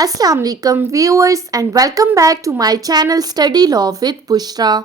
Assalamu alaikum viewers and welcome back to my channel Study Law with Bushra.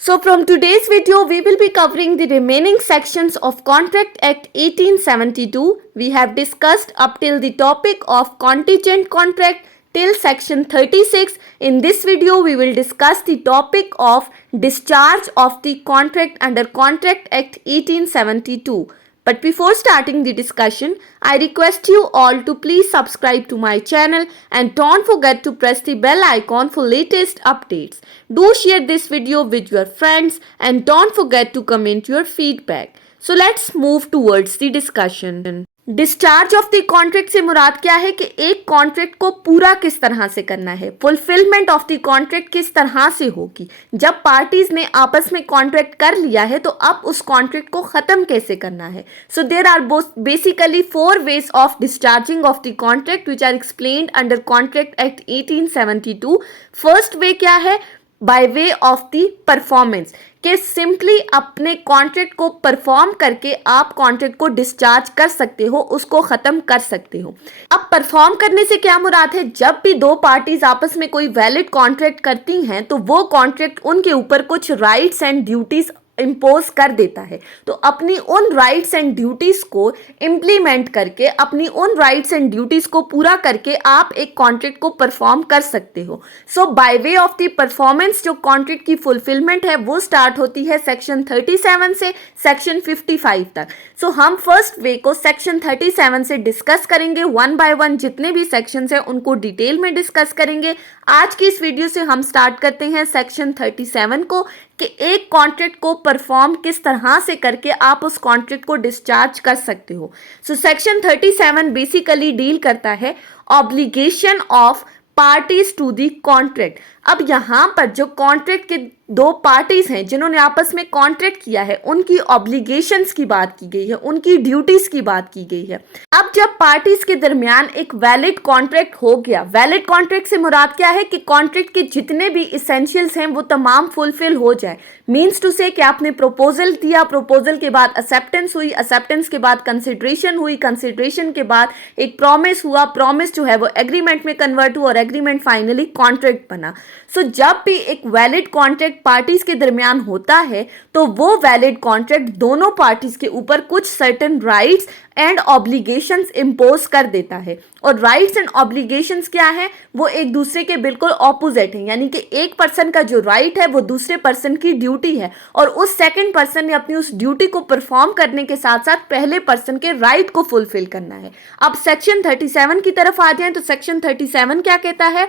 So from today's video we will be covering the remaining sections of Contract Act 1872. We have discussed up till the topic of contingent contract till section 36. In this video we will discuss the topic of discharge of the contract under Contract Act 1872. But before starting the discussion, I request you all to please subscribe to my channel and don't forget to press the bell icon for latest updates. Do share this video with your friends and don't forget to comment your feedback. So let's move towards the discussion. Discharge of the contract से मुराद क्या है कि एक contract को पूरा किस तरह से करना है, फुलफिलमेंट ऑफ द कॉन्ट्रैक्ट किस तरह से होगी। जब पार्टीज ने आपस में कॉन्ट्रैक्ट कर लिया है तो अब उस कॉन्ट्रैक्ट को खत्म कैसे करना है। So there are basically 4 ways of discharging of the contract which are explained under contract act 1872। First way क्या है, by way of the performance, कि सिंपली अपने कॉन्ट्रैक्ट को परफॉर्म करके आप कॉन्ट्रैक्ट को डिस्चार्ज कर सकते हो, उसको ख़त्म कर सकते हो। अब परफॉर्म करने से क्या मुराद है, जब भी दो पार्टीज आपस में कोई वैलिड कॉन्ट्रैक्ट करती हैं तो वो कॉन्ट्रैक्ट उनके ऊपर कुछ राइट्स एंड ड्यूटीज़ इम्पोज कर देता है। तो अपनी उन राइट्स एंड ड्यूटीज़ को इम्प्लीमेंट करके, अपनी उन राइट्स एंड ड्यूटीज़ को पूरा करके आप एक कॉन्ट्रैक्ट को परफॉर्म कर सकते हो। So by way of the performance जो कॉन्ट्रैक्ट की फुलफिलमेंट है वो स्टार्ट होती है सेक्शन 37 से सेक्शन 55 तक। सो हम फर्स्ट वे को सेक्शन 37 से डिस्कस करेंगे, 1 बाय 1 जितने भी सेक्शंस हैं उनको डिटेल में डिस्कस करेंगे। आज की इस वीडियो से हम स्टार्ट करते हैं सेक्शन 37 को, कि एक कॉन्ट्रैक्ट को परफॉर्म किस तरह से करके आप उस कॉन्ट्रैक्ट को डिस्चार्ज कर सकते हो। सो सेक्शन 37 बेसिकली डील करता है obligation of parties to the contract. अब यहाँ पर जो कॉन्ट्रैक्ट के दो पार्टीज हैं जिन्होंने आपस में कॉन्ट्रैक्ट किया है उनकी ऑब्लिगेशंस की बात की गई है, उनकी ड्यूटीज की बात की गई है। अब जब पार्टीज के दरमियान एक वैलिड कॉन्ट्रैक्ट हो गया, वैलिड कॉन्ट्रैक्ट से मुराद क्या है कि कॉन्ट्रैक्ट के जितने भी इसेंशियल्स हैं वो तमाम फुलफिल हो जाए। मीन्स टू से कि आपने प्रपोजल दिया, प्रपोजल के बाद एक्सेप्टेंस हुई, एक्सेप्टेंस के बाद कंसिडरेशन हुई, कंसिडरेशन के बाद एक प्रॉमिस हुआ, प्रॉमिस जो है वो एग्रीमेंट में कन्वर्ट हुआ और एग्रीमेंट फाइनली कॉन्ट्रैक्ट बना। सो जब भी एक वैलिड कॉन्ट्रैक्ट पार्टीज के दरमियान होता है तो वो वैलिड कॉन्ट्रैक्ट दोनों पार्टीज के ऊपर कुछ certain rights and obligations impose कर देता है। और राइट्स एंड ऑब्लिगेशंस क्या है, वो एक दूसरे के बिल्कुल ऑपोजिट हैं, यानी कि एक पर्सन का जो राइट है वो दूसरे पर्सन की ड्यूटी है और उस सेकंड पर्सन ने अपनी उस ड्यूटी को परफॉर्म करने के साथ साथ पहले पर्सन के राइट को फुलफिल करना है। अब सेक्शन 37 की तरफ आ जाएं तो सेक्शन 37 क्या कहता है,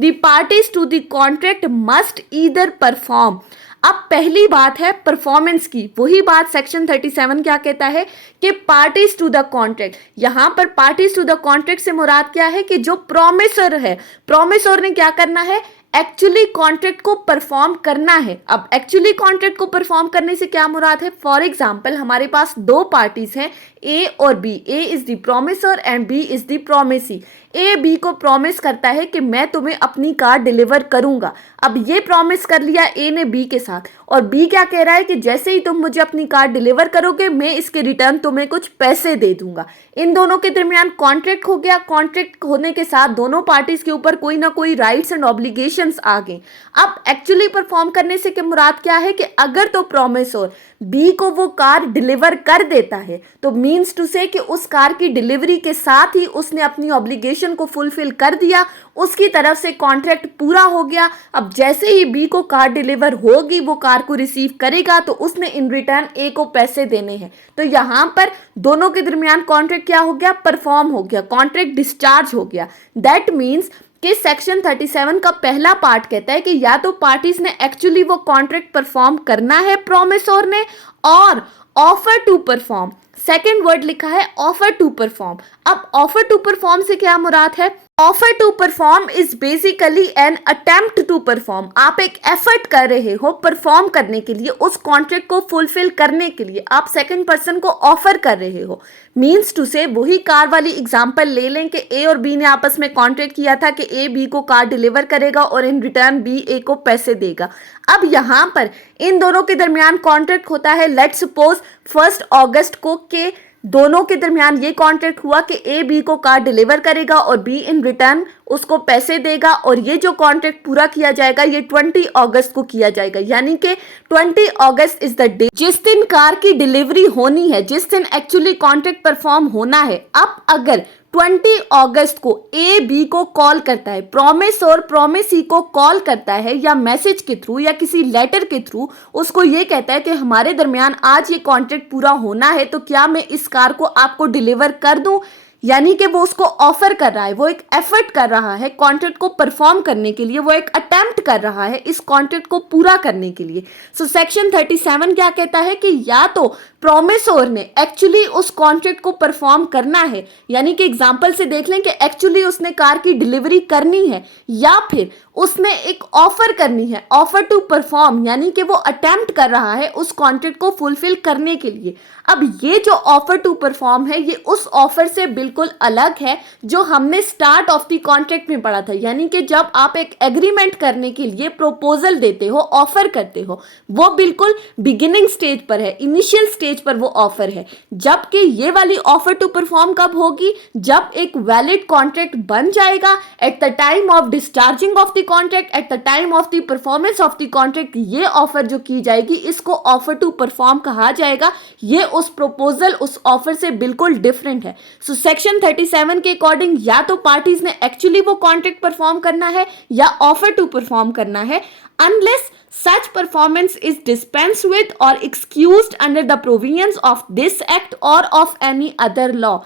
the parties to the contract must either perform. अब पहली बात है परफॉर्मेंस की, वही बात सेक्शन 37 क्या कहता है कि पार्टीज टू द कॉन्ट्रैक्ट। यहां पर पार्टीज टू द कॉन्ट्रैक्ट से मुराद क्या है कि जो प्रोमिसर है, प्रोमिसर ने क्या करना है, एक्चुअली कॉन्ट्रैक्ट को परफॉर्म करना है। अब एक्चुअली कॉन्ट्रैक्ट को परफॉर्म करने से क्या मुराद है, फॉर एग्जाम्पल हमारे पास दो पार्टीज हैं ए और B, A is the promisor and B is the promisee. A B को प्रॉमिस करता है कि मैं तुम्हें अपनी कार डिलीवर करूंगा। अब ये प्रॉमिस कर लिया ए ने बी के साथ, और बी क्या कह रहा है कि जैसे ही तुम मुझे अपनी कार डिलीवर करोगे मैं इसके रिटर्न तुम्हें कुछ पैसे दे दूंगा। इन दोनों के दरमियान कॉन्ट्रैक्ट हो गया। कॉन्ट्रैक्ट होने के साथ दोनों पार्टीज के ऊपर कोई ना कोई राइट्स एंड ऑब्लिगेशंस आ गए। अब एक्चुअली परफॉर्म करने से मुराद क्या है कि अगर तो प्रॉमिसर बी को वो कार डिलीवर कर देता है तो मीन्स टू से कि उस कार की डिलीवरी के साथ ही उसने अपनी ऑब्लिगेशन को फुलफिल कर दिया, उसकी तरफ से कॉन्ट्रैक्ट पूरा हो गया। अब जैसे ही बी को कार डिलीवर होगी, वो कार को रिसीव करेगा तो उसने इन रिटर्न ए को पैसे देने हैं। तो यहाँ पर दोनों के दरमियान कॉन्ट्रैक्ट क्या हो गया, परफॉर्म हो गया, कॉन्ट्रैक्ट डिस्चार्ज हो गया। दैट मीन्स कि सेक्शन 37 का पहला पार्ट कहता है कि या तो पार्टीज ने एक्चुअली वो कॉन्ट्रैक्ट परफॉर्म करना है प्रोमिसर ने, और offer to perform, second word लिखा है ऑफर टू परफॉर्म। अब ऑफर टू परफॉर्म से क्या मुराद है, offer to perform is basically an attempt to perform. आप एक एफर्ट कर रहे हो परफॉर्म करने के लिए, उस कॉन्ट्रैक्ट को फुलफिल करने के लिए आप सेकंड पर्सन को ऑफर कर रहे हो। मीन्स टू से, वही कार वाली एग्जांपल ले लें कि ए और बी ने आपस में कॉन्ट्रैक्ट किया था कि ए बी को कार डिलीवर करेगा और इन रिटर्न बी ए को पैसे देगा। अब यहाँ पर इन दोनों के दरमियान कॉन्ट्रैक्ट होता है, लेट्स सपोज 1 अगस्त को के दोनों के दरमियान ये कॉन्ट्रैक्ट हुआ कि ए बी को कार डिलीवर करेगा और बी इन रिटर्न उसको पैसे देगा, और ये जो कॉन्ट्रैक्ट पूरा किया जाएगा ये 20 अगस्त को किया जाएगा। यानी कि 20 अगस्त इज द डे जिस दिन कार की डिलीवरी होनी है, जिस दिन एक्चुअली कॉन्ट्रैक्ट परफॉर्म होना है। अब अगर 20 अगस्त को ए बी को कॉल करता है, प्रॉमिस और प्रॉमिसी को कॉल करता है या मैसेज के थ्रू या किसी लेटर के थ्रू, उसको ये कहता है कि हमारे दरमियान आज ये कॉन्ट्रैक्ट पूरा होना है, तो क्या मैं इस कार को आपको डिलीवर कर दूं। यानी कि वो उसको ऑफर कर रहा है, वो एक एफर्ट कर रहा है कॉन्ट्रैक्ट को परफॉर्म करने के लिए, वो एक अटेम्प्ट कर रहा है इस कॉन्ट्रैक्ट को पूरा करने के लिए। सो सेक्शन 37 क्या कहता है कि या तो प्रॉमिसोर ने एक्चुअली उस कॉन्ट्रैक्ट को परफॉर्म करना है, यानी कि एग्जांपल से देख लें कि एक्चुअली उसने कार की डिलीवरी करनी है, या फिर उसने एक ऑफर करनी है, ऑफर टू परफॉर्म, यानी कि वो अटेम्प्ट कर रहा है उस कॉन्ट्रैक्ट को फुलफिल करने के लिए। अब ये जो ऑफर टू परफॉर्म है ये उस ऑफर से बिल्कुल अलग है जो हमने स्टार्ट ऑफ द कॉन्ट्रैक्ट में पढ़ा था। यानी कि जब आप एक एग्रीमेंट करने के लिए प्रपोजल देते हो, ऑफर करते हो, वो बिल्कुल बिगिनिंग स्टेज पर है, इनिशियल स्टेज पर वो ऑफर है। जबकि ये वाली ऑफर टू परफॉर्म कब होगी, जब एक वैलिड कॉन्ट्रैक्ट बन जाएगा, at the time of discharging of the contract, at the time of the performance of the contract, ये ऑफर जो की जाएगी इसको ऑफर टू परफॉर्म कहा जाएगा। ये उस प्रपोजल, उस ऑफर से बिल्कुल डिफरेंट है। सो सेक्शन 37 के अकॉर्डिंग या तो पार्टीज ने एक्चुअली वो कॉन्ट्रैक्ट परफॉर्म करना है या ऑफर टू परफॉर्म करना है, unless such performance is dispensed with or excused under the provisions of this act or of any other law,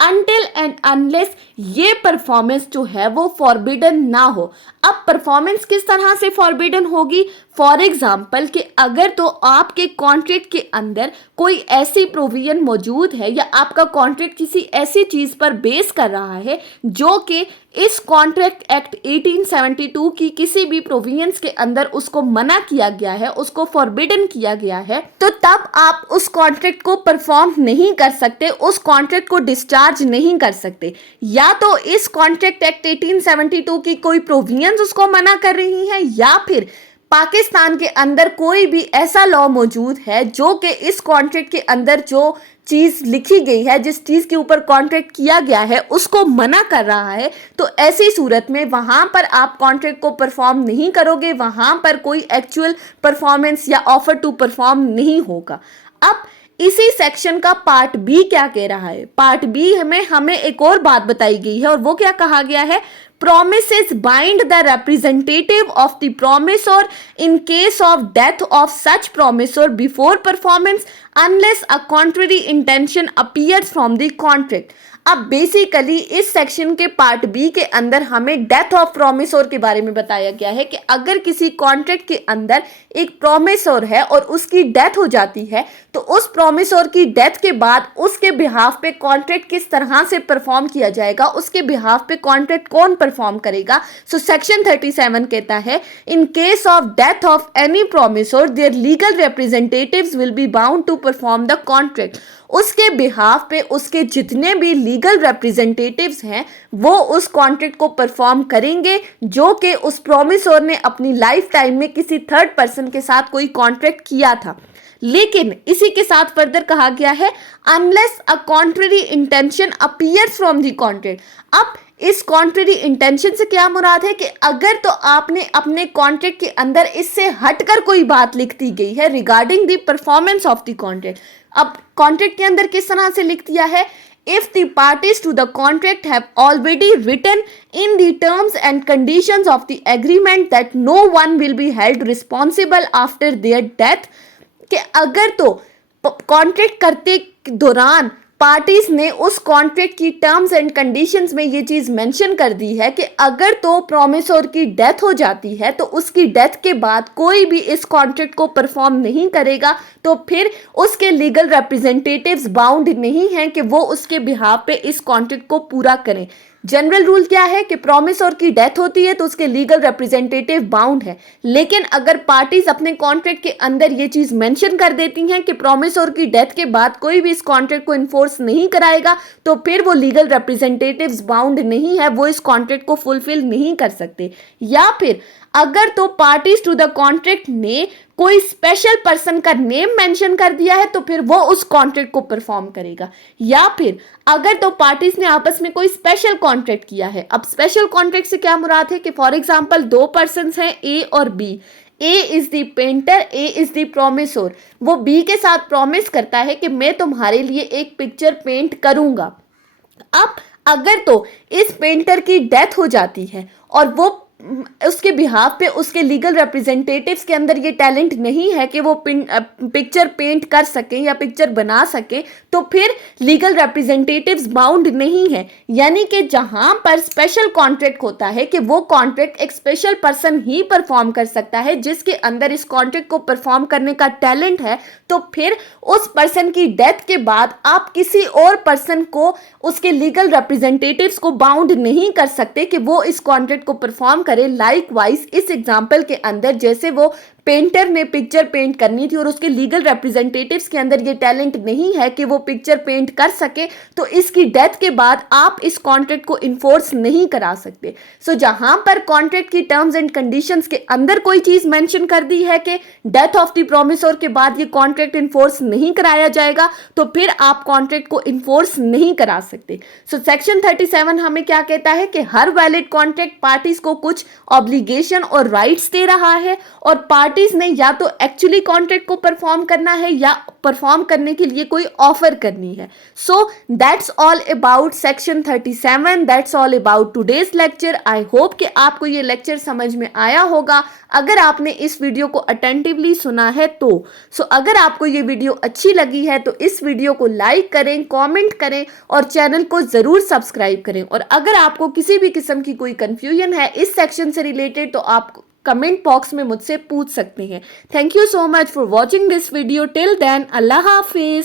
until and unless ये परफॉर्मेंस जो है वो फॉरबिडन ना हो। अब परफॉर्मेंस किस तरह से फॉरबिडन होगी, फॉर एग्जाम्पल कि अगर तो आपके कॉन्ट्रैक्ट के अंदर कोई ऐसी प्रोविजन मौजूद है या आपका कॉन्ट्रैक्ट किसी ऐसी चीज पर बेस कर रहा है जो कि इस कॉन्ट्रैक्ट एक्ट 1872 की किसी भी प्रोविजंस के अंदर उसको मना किया गया है, उसको फॉरबिडन किया गया है, तो तब आप उस कॉन्ट्रैक्ट को परफॉर्म नहीं कर सकते, उस कॉन्ट्रैक्ट को डिस्चार्ज नहीं कर सकते। या तो इस कॉन्ट्रैक्ट एक्ट 1872 की कोई प्रोविजंस उसको मना कर रही हैं, या फिर पाकिस्तान के अंदर कोई भी ऐसा लॉ मौजूद है जो कि इस कॉन्ट्रैक्ट के अंदर जो चीज लिखी गई है, जिस चीज के ऊपर कॉन्ट्रैक्ट किया गया है, उसको मना कर रहा है। तो ऐसी सूरत में वहां पर आप कॉन्ट्रैक्ट को परफॉर्म नहीं करोगे, वहां पर कोई एक्चुअल परफॉर्मेंस या ऑफर टू परफॉर्म नहीं होगा। अब इसी सेक्शन का पार्ट बी क्या कह रहा है, पार्ट बी में हमें एक और बात बताई गई है, और वो क्या कहा गया है, promises bind the representative of the promisor in case of death of such promisor before performance unless a contrary intention appears from the contract। अब बेसिकली इस सेक्शन के पार्ट बी के अंदर हमें डेथ ऑफ प्रॉमिसोर के बारे में बताया गया है कि अगर किसी कॉन्ट्रैक्ट के अंदर एक प्रॉमिसोर है और उसकी डेथ हो जाती है, तो उस प्रॉमिसोर की डेथ के बाद उसके बिहाफ पे कॉन्ट्रैक्ट किस तरह से परफॉर्म किया जाएगा, उसके बिहाफ पे कॉन्ट्रैक्ट कौन परफॉर्म करेगा। सो सेक्शन 37 कहता है, in case of death of any promisor their legal representatives will be bound to perform the contract. उसके बिहाफ पे उसके जितने भी लीगल रिप्रेजेंटेटिव्स हैं वो उस कॉन्ट्रैक्ट को परफॉर्म करेंगे जो कि उस प्रॉमिसोर ने अपनी लाइफ टाइम में किसी थर्ड पर्सन के साथ कोई कॉन्ट्रैक्ट किया था। लेकिन इसी के साथ फर्दर कहा गया है, unless a contrary intention appears from the contract. अब इस कॉन्ट्ररी इंटेंशन से क्या मुराद है कि अगर तो आपने अपने कॉन्ट्रैक्ट के अंदर इससे हटकर कोई बात लिख दी गई है regarding the performance of the contract. अब कॉन्ट्रैक्ट के अंदर किस तरह से लिख दिया है, if the parties to the contract have already written in the terms and conditions of the agreement that no one will be held responsible after their death, कि अगर तो कॉन्ट्रैक्ट करते दौरान पार्टीज ने उस कॉन्ट्रैक्ट की टर्म्स एंड कंडीशंस में ये चीज़ मेंशन कर दी है कि अगर तो प्रॉमिसोर की डेथ हो जाती है तो उसकी डेथ के बाद कोई भी इस कॉन्ट्रैक्ट को परफॉर्म नहीं करेगा, तो फिर उसके लीगल रिप्रेजेंटेटिव्स बाउंड नहीं हैं कि वो उसके बिहाफ पे इस कॉन्ट्रैक्ट को पूरा करें। जनरल रूल क्या है कि प्रॉमिसर की डेथ होती है तो उसके लीगल रिप्रेजेंटेटिव बाउंड है, लेकिन अगर पार्टीज अपने कॉन्ट्रैक्ट के अंदर ये चीज मेंशन कर देती हैं कि प्रॉमिसर की डेथ के बाद कोई भी इस कॉन्ट्रैक्ट को इन्फोर्स नहीं कराएगा, तो फिर वो लीगल रिप्रेजेंटेटिव्स बाउंड नहीं है, वो इस कॉन्ट्रैक्ट को फुलफिल नहीं कर सकते। या फिर अगर तो पार्टीज टू द कॉन्ट्रैक्ट ने कोई स्पेशल पर्सन का नेम मेंशन कर दिया है तो फिर वो उस कॉन्ट्रैक्ट को परफॉर्म करेगा। या फिर अगर तो पार्टीज ने आपस में कोई स्पेशल कॉन्ट्रैक्ट किया है। अब स्पेशल कॉन्ट्रैक्ट से क्या मुराद है कि फॉर एग्जांपल दो पर्संस हैं ए और B. A is the painter, A is the promisor. वो बी के साथ प्रॉमिस करता है कि मैं तुम्हारे लिए एक पिक्चर पेंट करूंगा। अब अगर तो इस पेंटर की डेथ हो जाती है और वो उसके बिहाफ पे उसके लीगल रिप्रेजेंटेटिव्स के अंदर ये टैलेंट नहीं है कि वो पिक्चर पेंट कर सकें या पिक्चर बना सकें, तो फिर लीगल रिप्रेजेंटेटिव्स बाउंड नहीं है। यानी कि जहां पर स्पेशल कॉन्ट्रैक्ट होता है कि वो कॉन्ट्रैक्ट एक स्पेशल पर्सन ही परफॉर्म कर सकता है जिसके अंदर इस कॉन्ट्रैक्ट को परफॉर्म करने का टैलेंट है, तो फिर उस पर्सन की डेथ के बाद आप किसी और पर्सन को, उसके लीगल रिप्रेजेंटेटिव्स को बाउंड नहीं कर सकते कि वो इस कॉन्ट्रैक्ट को परफॉर्म करे। लाइकवाइज इस एग्जांपल के अंदर जैसे वो पेंटर ने पिक्चर पेंट करनी थी और उसके लीगल रिप्रेजेंटेटिव्स के अंदर ये टैलेंट नहीं है कि वो पिक्चर पेंट कर सके, तो इसकी डेथ के बाद आप इस कॉन्ट्रैक्ट को इन्फोर्स नहीं करा सकते। सो जहां पर कॉन्ट्रैक्ट की टर्म्स एंड कंडीशंस के अंदर कोई चीज मेंशन कर दी है कि डेथ ऑफ द प्रोमिसर के बाद ये कॉन्ट्रैक्ट इन्फोर्स नहीं कराया जाएगा, तो फिर आप कॉन्ट्रैक्ट को इन्फोर्स नहीं करा सकते। सो सेक्शन 37 हमें क्या कहता है कि हर वैलिड कॉन्ट्रैक्ट पार्टीज को कुछ ऑब्लिगेशन और राइट्स दे रहा है और पार्टीज ने या तो एक्चुअली कॉन्ट्रैक्ट को परफॉर्म करना है या परफॉर्म करने के लिए कोई ऑफर करनी है। So that's all about section 37, that's all about today's lecture. I hope कि आपको ये लेक्चर समझ में आया होगा अगर आपने इस वीडियो को अटेंटिवली सुना है तो। सो अगर आपको ये वीडियो अच्छी लगी है तो इस वीडियो को लाइक करें, कमेंट करें और चैनल को जरूर सब्सक्राइब करें। और अगर आपको किसी भी किस्म की कोई कंफ्यूजन है इस सेक्शन से रिलेटेड तो आप कमेंट बॉक्स में मुझसे पूछ सकते हैं। Thank you so much for watching this video. Till then, अल्लाह हाफिज।